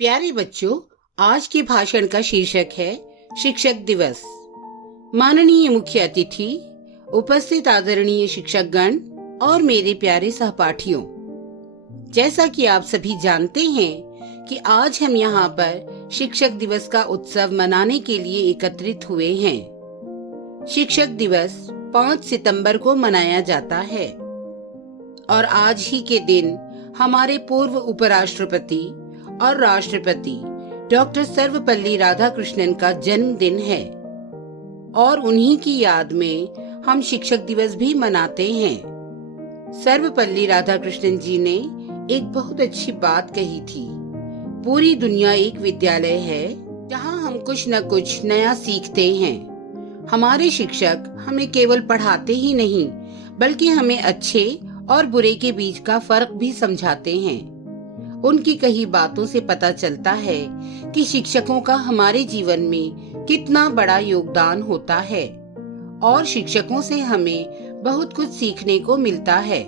प्यारे बच्चों, आज के भाषण का शीर्षक है शिक्षक दिवस। माननीय मुख्य अतिथि, उपस्थित आदरणीय शिक्षकगण और मेरे प्यारे सहपाठियों, जैसा कि आप सभी जानते हैं कि आज हम यहाँ पर शिक्षक दिवस का उत्सव मनाने के लिए एकत्रित हुए हैं। शिक्षक दिवस 5 सितंबर को मनाया जाता है और आज ही के दिन हमारे पूर्व उपराष्ट्रपति और राष्ट्रपति डॉक्टर सर्वपल्ली राधाकृष्णन का जन्मदिन है और उन्हीं की याद में हम शिक्षक दिवस भी मनाते हैं। सर्वपल्ली राधाकृष्णन जी ने एक बहुत अच्छी बात कही थी, पूरी दुनिया एक विद्यालय है जहां हम कुछ न कुछ नया सीखते हैं। हमारे शिक्षक हमें केवल पढ़ाते ही नहीं बल्कि हमें अच्छे और बुरे के बीच का फर्क भी समझाते हैं। उनकी कही बातों से पता चलता है कि शिक्षकों का हमारे जीवन में कितना बड़ा योगदान होता है और शिक्षकों से हमें बहुत कुछ सीखने को मिलता है।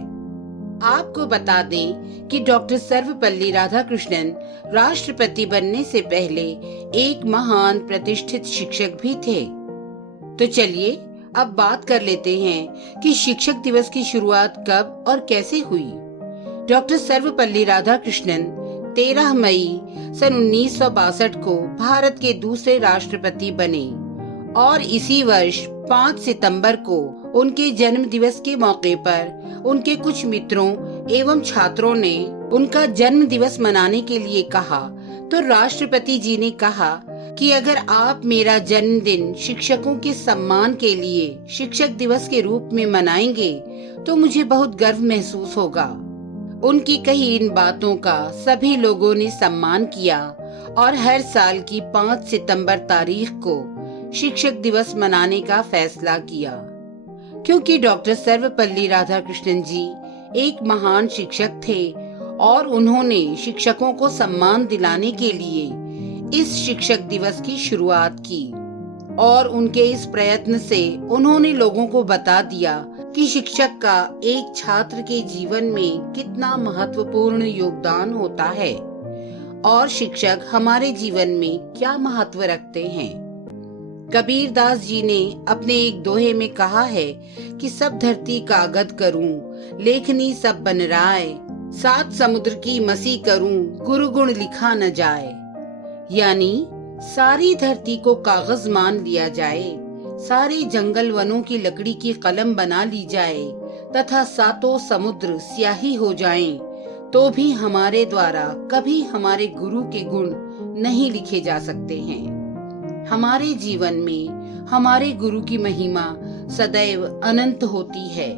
आपको बता दें कि डॉक्टर सर्वपल्ली राधाकृष्णन राष्ट्रपति बनने से पहले एक महान प्रतिष्ठित शिक्षक भी थे। तो चलिए अब बात कर लेते हैं कि शिक्षक दिवस की शुरुआत कब और कैसे हुई। डॉक्टर सर्वपल्ली राधाकृष्णन 13 मई सन 1962 को भारत के दूसरे राष्ट्रपति बने और इसी वर्ष 5 सितंबर को उनके जन्म दिवस के मौके पर उनके कुछ मित्रों एवं छात्रों ने उनका जन्म दिवस मनाने के लिए कहा, तो राष्ट्रपति जी ने कहा कि अगर आप मेरा जन्मदिन शिक्षकों के सम्मान के लिए शिक्षक दिवस के रूप में मनाएंगे तो मुझे बहुत गर्व महसूस होगा। उनकी कही इन बातों का सभी लोगों ने सम्मान किया और हर साल की 5 सितंबर तारीख को शिक्षक दिवस मनाने का फैसला किया, क्योंकि डॉक्टर सर्वपल्ली राधाकृष्णन जी एक महान शिक्षक थे और उन्होंने शिक्षकों को सम्मान दिलाने के लिए इस शिक्षक दिवस की शुरुआत की और उनके इस प्रयत्न से उन्होंने लोगों को बता दिया कि शिक्षक का एक छात्र के जीवन में कितना महत्वपूर्ण योगदान होता है और शिक्षक हमारे जीवन में क्या महत्व रखते हैं। कबीर दास जी ने अपने एक दोहे में कहा है कि सब धरती कागज करूं, लेखनी सब बन राय, 7 समुद्र की मसी करूं, गुरु गुण लिखा न जाए। यानी सारी धरती को कागज मान लिया जाए, सारे जंगल वनों की लकड़ी की कलम बना ली जाए तथा 7 समुद्र स्याही हो जाएं, तो भी हमारे द्वारा कभी हमारे गुरु के गुण नहीं लिखे जा सकते हैं। हमारे जीवन में हमारे गुरु की महिमा सदैव अनंत होती है।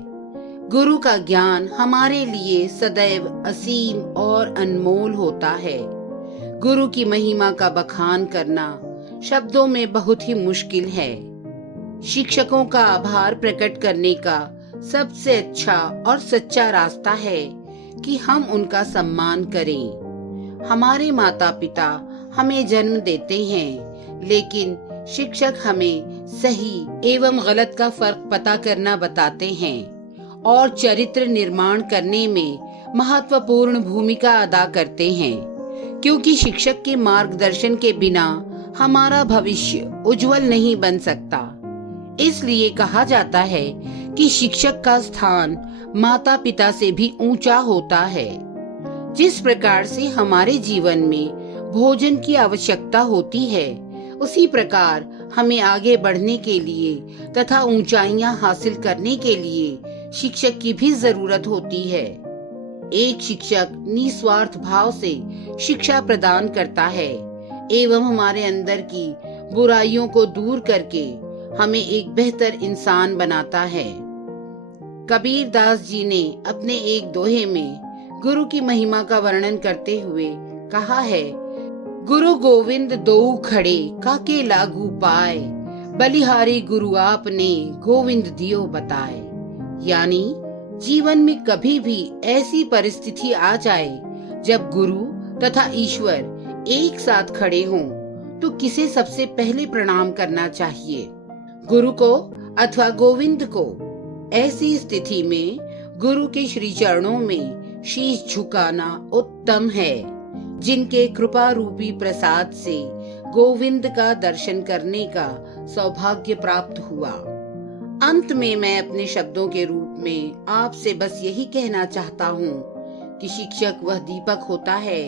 गुरु का ज्ञान हमारे लिए सदैव असीम और अनमोल होता है। गुरु की महिमा का बखान करना शब्दों में बहुत ही मुश्किल है। शिक्षकों का आभार प्रकट करने का सबसे अच्छा और सच्चा रास्ता है कि हम उनका सम्मान करें। हमारे माता पिता हमें जन्म देते हैं, लेकिन शिक्षक हमें सही एवं गलत का फर्क पता करना बताते हैं और चरित्र निर्माण करने में महत्वपूर्ण भूमिका अदा करते हैं, क्योंकि शिक्षक के मार्गदर्शन के बिना हमारा भविष्य उज्जवल नहीं बन सकता। इसलिए कहा जाता है कि शिक्षक का स्थान माता पिता से भी ऊंचा होता है। जिस प्रकार से हमारे जीवन में भोजन की आवश्यकता होती है, उसी प्रकार हमें आगे बढ़ने के लिए तथा ऊंचाइयां हासिल करने के लिए शिक्षक की भी जरूरत होती है। एक शिक्षक निस्वार्थ भाव से शिक्षा प्रदान करता है एवं हमारे अंदर की बुराइयों को दूर करके हमें एक बेहतर इंसान बनाता है। कबीर दास जी ने अपने एक दोहे में गुरु की महिमा का वर्णन करते हुए कहा है, गुरु गोविंद दो खड़े काके लागू पाए, बलिहारी गुरु आपने गोविंद दियो बताए। यानी जीवन में कभी भी ऐसी परिस्थिति आ जाए जब गुरु तथा ईश्वर एक साथ खड़े हों, तो किसे सबसे पहले प्रणाम करना चाहिए, गुरु को अथवा गोविंद को? ऐसी स्थिति में गुरु के श्री चरणों में शीश झुकाना उत्तम है। जिनके कृपा रूपी प्रसाद से गोविंद का दर्शन करने का सौभाग्य प्राप्त हुआ। अंत में मैं अपने शब्दों के रूप में आपसे बस यही कहना चाहता हूँ कि शिक्षक वह दीपक होता है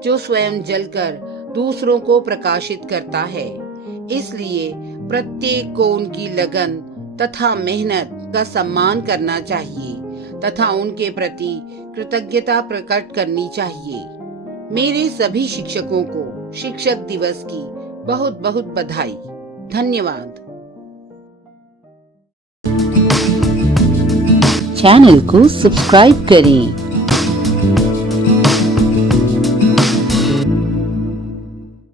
जो स्वयं जलकर दूसरों को प्रकाशित करता है। इसलिए प्रत्येक को उनकी लगन तथा मेहनत का सम्मान करना चाहिए तथा उनके प्रति कृतज्ञता प्रकट करनी चाहिए। मेरे सभी शिक्षकों को शिक्षक दिवस की बहुत बहुत बधाई। धन्यवाद। चैनल को सब्सक्राइब करें।